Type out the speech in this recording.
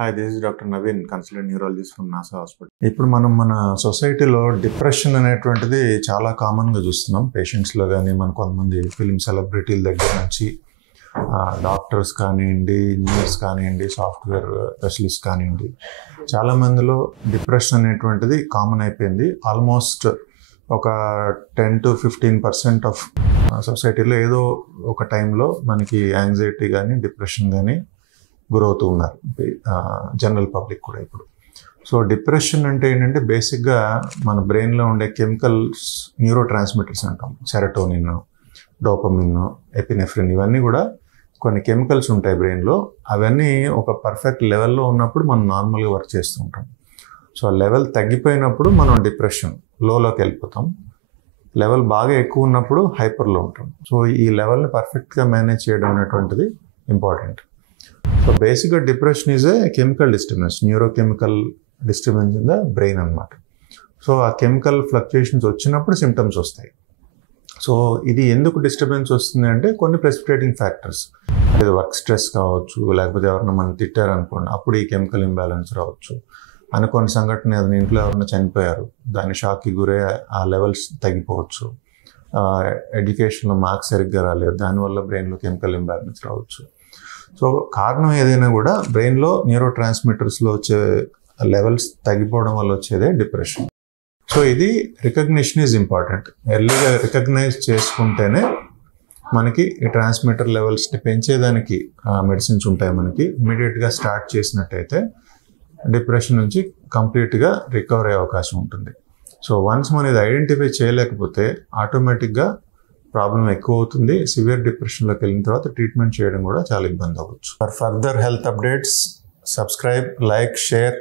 Hi, this is doctor Naveen, consultant neurologist from NASA hospital. ఇప్పుడు మనం మన సొసైటీలో డిప్రెషన్ అనేటువంటిది చాలా కామన్గా చూస్తున్నాం. పేషెంట్స్లో కానీ మన కొంతమంది ఫిలిం సెలబ్రిటీల దగ్గర నుంచి డాక్టర్స్ కానివ్వండి, ఇంజనీర్స్ కానివ్వండి, సాఫ్ట్వేర్ స్పెషలిస్ట్ కానివ్వండి, చాలామందిలో డిప్రెషన్ అనేటువంటిది కామన్ అయిపోయింది. ఆల్మోస్ట్ ఒక 10-15% ఆఫ్ సొసైటీలో ఏదో ఒక టైంలో మనకి యాంగ్జైటీ కానీ డిప్రెషన్ కానీ గురవుతూ ఉన్నారు, జనరల్ పబ్లిక్ కూడా ఇప్పుడు. సో డిప్రెషన్ అంటే ఏంటంటే బేసిక్గా మన బ్రెయిన్లో ఉండే కెమికల్స్, న్యూరో ట్రాన్స్మిటర్స్ అంటాం. సెరటోనిన్, డోపమిన్, ఎపినెఫ్రిన్, ఇవన్నీ కూడా కొన్ని కెమికల్స్ ఉంటాయి బ్రెయిన్లో. అవన్నీ ఒక పర్ఫెక్ట్ లెవెల్లో ఉన్నప్పుడు మనం నార్మల్గా వర్క్ చేస్తూ ఉంటాం. సో ఆ లెవెల్ తగ్గిపోయినప్పుడు మనం డిప్రెషన్ లోకి వెళ్ళిపోతాం. లెవెల్ బాగా ఎక్కువ ఉన్నప్పుడు హైపర్లో ఉంటాం. సో ఈ లెవెల్ని పర్ఫెక్ట్గా మేనేజ్ చేయడం అనేటువంటిది ఇంపార్టెంట్. సో బేసిక్గా depression is a chemical disturbance, neurochemical disturbance in the brain అనమాట. సో ఆ కెమికల్ ఫ్లక్చుయేషన్స్ వచ్చినప్పుడు సిమ్టమ్స్ వస్తాయి. సో ఇది ఎందుకు డిస్టర్బెన్స్ వస్తుంది అంటే కొన్ని ప్రెసిపిటేటింగ్ ఫ్యాక్టర్స్, అది వర్క్ స్ట్రెస్ కావచ్చు, లేకపోతే ఎవరైనా మనం తిట్టారనుకోండి అప్పుడు ఈ కెమికల్ ఇంబ్యాలెన్స్ రావచ్చు. అనుకోని సంఘటన ఏదైనా ఇంట్లో ఎవరైనా చనిపోయారు, దాని షాక్కి గురే ఆ లెవెల్స్ తగ్గిపోవచ్చు. ఎడ్యుకేషన్లో మార్క్స్ సరిగ్గా రాలేదు, దానివల్ల బ్రెయిన్లో కెమికల్ ఇంబ్యాలెన్స్ రావచ్చు. సో కారణం ఏదైనా కూడా బ్రెయిన్లో న్యూరో ట్రాన్స్మిటర్స్లో వచ్చే లెవెల్స్ తగ్గిపోవడం వల్ల వచ్చేదే డిప్రెషన్. సో ఇది రికగ్నిషన్ ఈజ్ ఇంపార్టెంట్. ఎర్లీగా రికగ్నైజ్ చేసుకుంటేనే మనకి ఈ ట్రాన్స్మిటర్ లెవెల్స్ని పెంచేదానికి మెడిసిన్స్ ఉంటాయి మనకి. ఇమీడియట్గా స్టార్ట్ చేసినట్టయితే డిప్రెషన్ నుంచి కంప్లీట్గా రికవర్ అయ్యే అవకాశం ఉంటుంది. సో వన్స్ మనం ఇది ఐడెంటిఫై చేయలేకపోతే ఆటోమేటిక్గా ప్రాబ్లం ఎక్కువ అవుతుంది. సివియర్ డిప్రెషన్లోకి వెళ్ళిన తర్వాత ట్రీట్మెంట్ చేయడం కూడా చాలా ఇబ్బంది అవ్వచ్చు. For further health updates, subscribe, like, share.